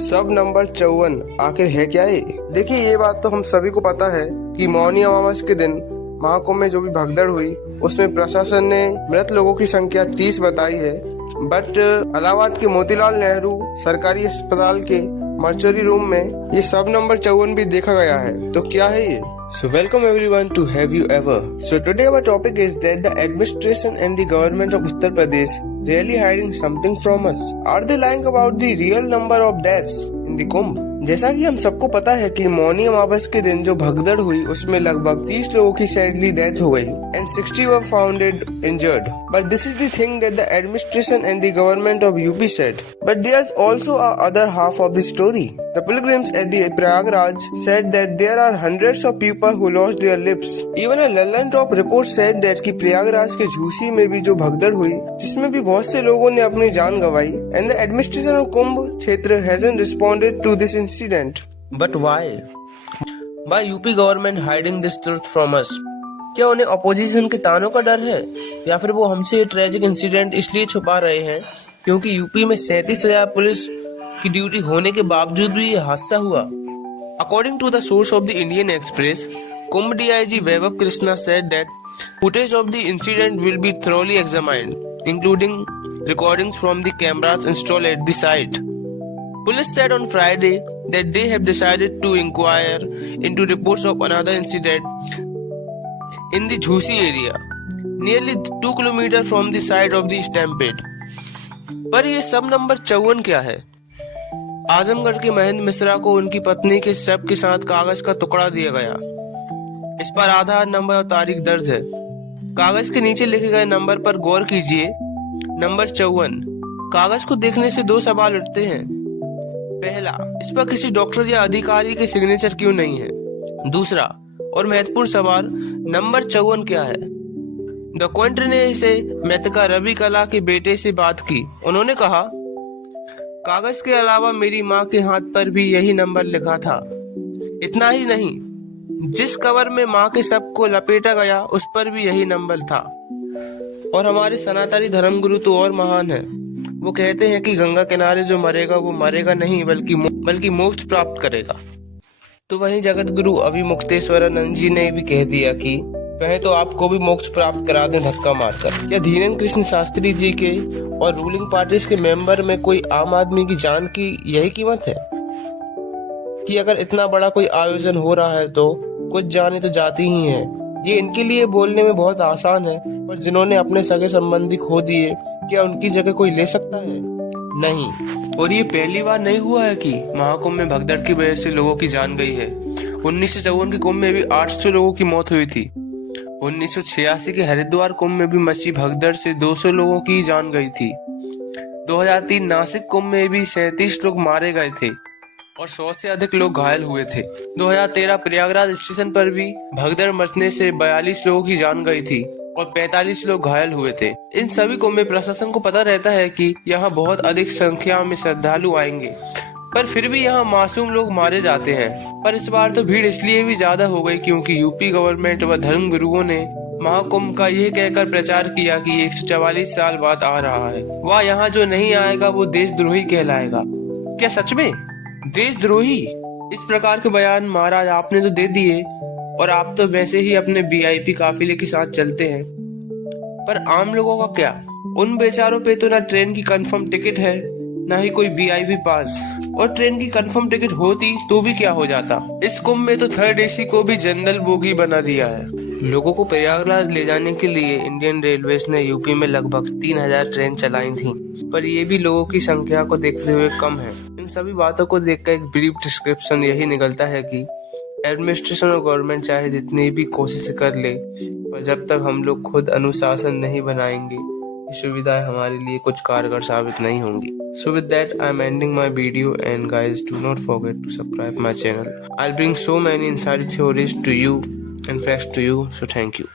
सब नंबर 54 आखिर है क्या ये? देखिए, ये बात तो हम सभी को पता है कि मौनी अमावस के दिन महाकुंभ में जो भी भगदड़ हुई उसमें प्रशासन ने मृत लोगों की संख्या 30 बताई है। बट इलाहाबाद के मोतीलाल नेहरू सरकारी अस्पताल के मर्चरी रूम में ये सब नंबर 54 भी देखा गया है। तो क्या है ये? So welcome everyone to Have You Ever. So today our topic is that the administration and the government of Uttar Pradesh really hiding something from us. Are they lying about the real number of deaths in the Kumbh? जैसा कि हम सबको पता है कि मौनी अमावस के दिन जो भगदड़ हुई उसमें लगभग 30 लोगों की सैडली डेथ हो गई and 60 were founded injured. But this is the thing that the administration and the government of UP said. But there's also a other half of the story. The pilgrims at the Prayagraj said that there are hundreds of people who lost their lives. Even a London top report said that कि प्रयागराज के झूसी में भी जो भगदड़ हुई जिसमें भी बहुत से लोगों ने अपनी जान गंवाई and the administration of कुंभ क्षेत्र hasn't responded to this incident. But why? Why UP government hiding this truth from us? क्या उन्हें अपोजिशन के तानों का डर है या फिर वो हमसे ये ट्रेजिक इंसिडेंट इसलिए छुपा रहे हैं क्योंकि यूपी में 37,000 पुलिस की ड्यूटी होने के बावजूद भी ये हादसा हुआ. According to the source of the Indian Express, Kumbh DIG Vaibhav Krishna said that footage of the incident will be thoroughly examined, including recordings from the cameras installed at the site. Police said on Friday that they have decided to inquire into reports of another incident in the Jhusi area, nearly 2 kilometers from the site of the stampede. पर ये सब number 54 क्या है? आजमगढ़ के महेंद्र मिश्रा को उनकी पत्नी के शव के साथ कागज का टुकड़ा दिया गया. इस पर आधार नंबर और तारीख दर्ज है. कागज के नीचे लिखे गए नंबर पर गौर कीजिए. नंबर 54. कागज को देखने से 2 सवाल उठते हैं. पहला, इस पर किसी डॉक्टर या अधिकारी के सिग्नेचर क्यों नहीं है? दूसरा और महत्वपूर्ण सवाल, नंबर 54 क्या है? द क्वेंटर ने इसे मेतका रवि कला के बेटे से बात की. उन्होंने कहा, कागज के अलावा मेरी माँ के हाथ पर भी यही नंबर लिखा था. इतना ही नहीं, जिस कवर में माँ के शव को लपेटा गया उस पर भी यही नंबर था. और हमारे सनातनी धर्मगुरु तो और महान है. वो कहते हैं कि गंगा किनारे जो मरेगा वो मरेगा नहीं बल्कि मोक्ष प्राप्त करेगा. तो वहीं जगत गुरु अभिमुक्तेश्वरानंद जी ने भी कह दिया कि कहे तो आपको भी मोक्ष प्राप्त करा दें धक्का मारकर. क्या धीरेन्द्र कृष्ण शास्त्री जी के और रूलिंग पार्टीज के मेंबर में कोई आम आदमी की जान की यही कीमत है कि अगर इतना बड़ा कोई आयोजन हो रहा है तो कुछ जाने तो जाती ही है. ये इनके लिए बोलने में बहुत आसान है, पर जिन्होंने अपने सगे संबंधी खो दिए क्या उनकी जगह कोई ले सकता है? नहीं. और ये पहली बार नहीं हुआ है कि महाकुंभ में भगदड़ की वजह से लोगों की जान गई है. 1954 के कुंभ में भी 800 लोगों की मौत हुई थी. 1986 के हरिद्वार कुंभ में भी मची भगदड़ से 200 लोगों की जान गई थी. 2003 नासिक कुंभ में भी 37 लोग मारे गए थे और 100 से अधिक लोग घायल हुए थे. 2013 प्रयागराज स्टेशन पर भी भगदड़ मचने से 42 लोगों की जान गई थी और 45 लोग घायल हुए थे. इन सभी कुंभ में प्रशासन को पता रहता है कि यहाँ बहुत अधिक संख्या में श्रद्धालु आएंगे, पर फिर भी यहाँ मासूम लोग मारे जाते हैं. पर इस बार तो भीड़ इसलिए भी ज्यादा हो गई क्योंकि यूपी गवर्नमेंट व धर्म गुरुओं ने महाकुंभ का यह कहकर प्रचार किया कि 144 साल बाद आ रहा है. वह यहाँ जो नहीं आएगा वो देशद्रोही कहलाएगा. क्या सच में देशद्रोही? इस प्रकार के बयान महाराज आपने तो दे दिए और आप तो वैसे ही अपने VIP काफिले के साथ चलते हैं, पर आम लोगों का क्या? उन बेचारों पे तो ना ट्रेन की कंफर्म टिकट है ना ही कोई VIP पास, और ट्रेन की कंफर्म टिकट होती तो भी क्या हो जाता. इस कुंभ में तो 3rd AC को भी जनरल बोगी बना दिया है. लोगों को प्रयागराज ले जाने के लिए इंडियन रेलवेज ने यूपी में लगभग 3000 ट्रेन चलाई थी, पर ये भी लोगों की संख्या को देखते हुए कम है. इन सभी बातों को देखकर एक ब्रीफ डिस्क्रिप्शन यही निकलता है कि एडमिनिस्ट्रेशन और गवर्नमेंट चाहे जितनी भी कोशिश कर ले, पर जब तक हम लोग खुद अनुशासन नहीं बनाएंगे ये सुविधाएं हमारे लिए कुछ कारगर साबित नहीं होंगी. So with that, I'm ending my video, and guys, do not forget to subscribe my channel. I'll bring so many inside theories to you and facts to you, so thank you.